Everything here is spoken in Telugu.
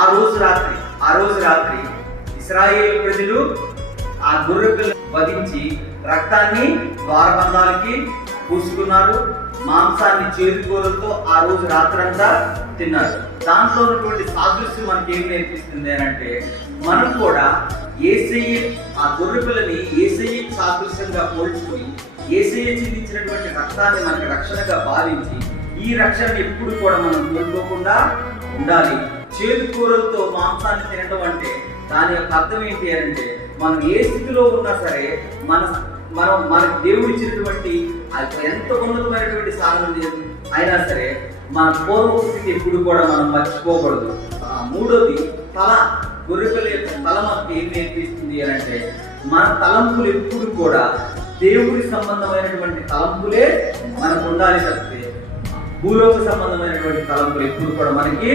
ఆ రోజు రాత్రి ఇశ్రాయేలు ప్రజలు ఆ గొర్రె పిల్లను వధించి రక్తాన్ని ద్వారబంధాలకి పూసుకున్నారు, మాంసాన్ని చేదుకోలతో ఆ రోజు రాత్రంతా తిన్నారు. దాంట్లో ఉన్నటువంటి సాదృశ్యం మనకి ఏం నేర్పిస్తుంది అని అంటే, మనం కూడా యేసయ్య ఆ గొర్రె పిల్లని యేసయ్య సాదృశ్యంగా పోల్చుకుని యేసయ్య చిందించినటువంటి రక్తాన్ని మనకి రక్షణగా భావించి ఈ రక్షణని ఎప్పుడు కూడా మనం కోల్పోకుండా ఉండాలి. చేదుకూరలతో మాంసాన్ని తినడం అంటే దాని యొక్క అర్థం ఏంటి అంటే, మనం ఏ స్థితిలో ఉన్నా సరే మనకు దేవుడు ఇచ్చినటువంటి ఎంత ఉన్నతమైనటువంటి సాధన అయినా సరే మన పూర్వ స్థితి ఎప్పుడు కూడా మనం మర్చిపోకూడదు. మూడోది తల. గొర్రెపిల్ల యొక్క తల మనకి ఏం నేర్పిస్తుంది అని అంటే, మన తలంపులు ఎప్పుడు కూడా దేవుడి సంబంధమైనటువంటి తలంపులే మనకు ఉండాలి తప్పితే భూలోక సంబంధమైనటువంటి తలంపులు ఎప్పుడు కూడా మనకి